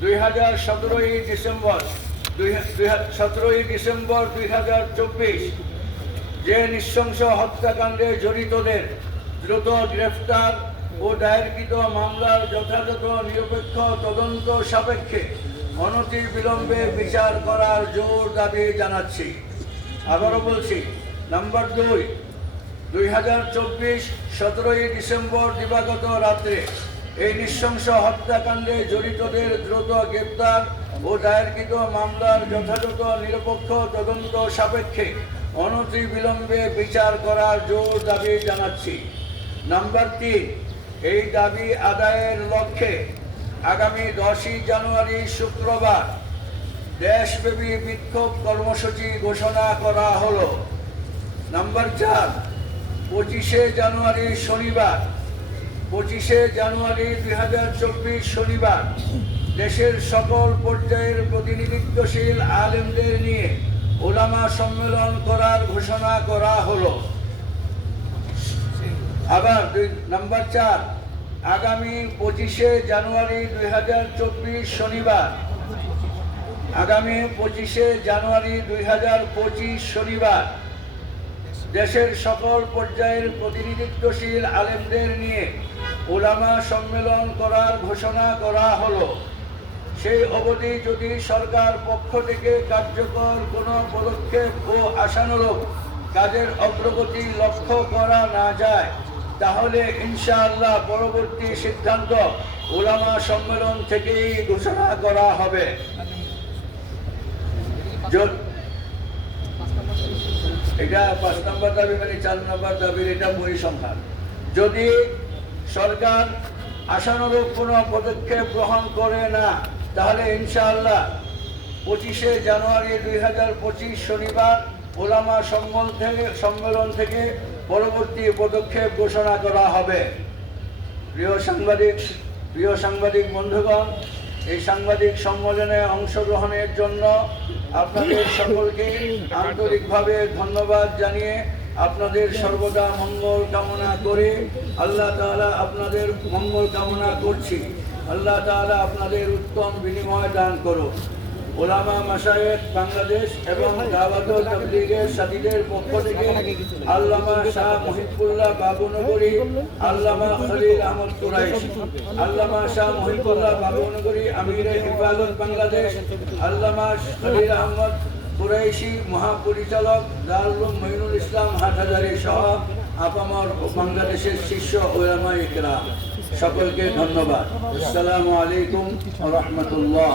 দুই হাজার সতেরোই ডিসেম্বর সতেরোই ডিসেম্বর দুই হাজার চব্বিশ, যে নৃশংস হত্যাকাণ্ডে জড়িতদের দ্রুত গ্রেফতার ও দায়েরকৃত মামলার যথাযথ নিরপেক্ষ তদন্ত সাপেক্ষে অনতি বিলম্বে বিচার করার জোর দাবি জানাচ্ছি। আবারও বলছি, নাম্বার দুই দুই হাজার চব্বিশ সতেরোই ডিসেম্বর দিবাগত রাত্রে এই নৃশংস হত্যাকাণ্ডে জড়িতদের দ্রুত গ্রেপ্তার ও দায়েরকৃত মামলার যথাযথ, নিরপেক্ষ তদন্ত সাপেক্ষে অনতি বিলম্বে বিচার করার জোর দাবি জানাচ্ছি। নাম্বার তিন, এই দাবি আদায়ের লক্ষ্যে আগামী দশই জানুয়ারি শুক্রবার দেশব্যাপী বিক্ষোভ কর্মসূচি ঘোষণা করা হলো। নাম্বার চার, পঁচিশে জানুয়ারি শনিবার পঁচিশে জানুয়ারি দুই হাজার চব্বিশ শনিবার দেশের সকল পর্যায়ের প্রতিনিধিত্বশীল আলেমদের নিয়ে ওলামা সম্মেলন করার ঘোষণা করা হলো। আবার দুই, নাম্বার চার, আগামী পঁচিশে জানুয়ারি দুই হাজার চব্বিশ শনিবার, আগামী পঁচিশে জানুয়ারি দুই হাজার পঁচিশ শনিবার দেশের সকল পর্যায়ের প্রতিনিধিত্বশীল আলেমদের নিয়ে ওলামা সম্মেলন করার ঘোষণা করা হলো। সেই অবধি যদি সরকার পক্ষ থেকে কার্যকর কোনো পদক্ষেপ ও আশানুরূপ কাজের অগ্রগতি লক্ষ্য করা না যায়, তাহলে ইনশাআল্লাহ পরবর্তী সিদ্ধান্ত ওলামা সম্মেলন থেকেই ঘোষণা করা হবে। এটা পাঁচ নম্বর দাবি মানে চার নম্বর দাবির এটা পরিসংখ্যান যদি সরকার আশানুরূপ কোনো পদক্ষেপ গ্রহণ করে না, তাহলে ইনশাআল্লাহ পঁচিশে জানুয়ারি দুই হাজার পঁচিশ শনিবার ওলামা সম্মেলন থেকে সম্মেলন থেকে পরবর্তী পদক্ষেপ ঘোষণা করা হবে। প্রিয় সাংবাদিক প্রিয় সাংবাদিক বন্ধুগণ, এই সাংবাদিক সম্মেলনে অংশগ্রহণের জন্য আপনাদের সকলকে আন্তরিকভাবে ধন্যবাদ জানিয়ে আপনাদের সর্বদা মঙ্গল কামনা করে আল্লাহ তালা আপনাদের মঙ্গল কামনা করছি। আল্লাহ তালা আপনাদের উত্তম বিনিময় দান করুন ওলামা মাসায়েক বাংলাদেশ এবং দাওয়াত তাবলীগের সাথীদের পক্ষ থেকে আল্লামা শাহ মহিবুল্লাহ বাবুনগরী আল্লামা খলিল আহমদ কুরাইশি আল্লামা শাহ মহিবুল্লাহ বাবুনগরী আমিরে হিফাজত বাংলাদেশ আল্লামা খলিল আহমদ কুরাইশি মহাপরিচালক দারুল মঈনুল ইসলাম হাটহাজারি সহ আপামর বাংলাদেশের শীর্ষ ওলামা ইকরাম। সকলকে ধন্যবাদ। আসসালামু আলাইকুম রহমতুল্লাহ।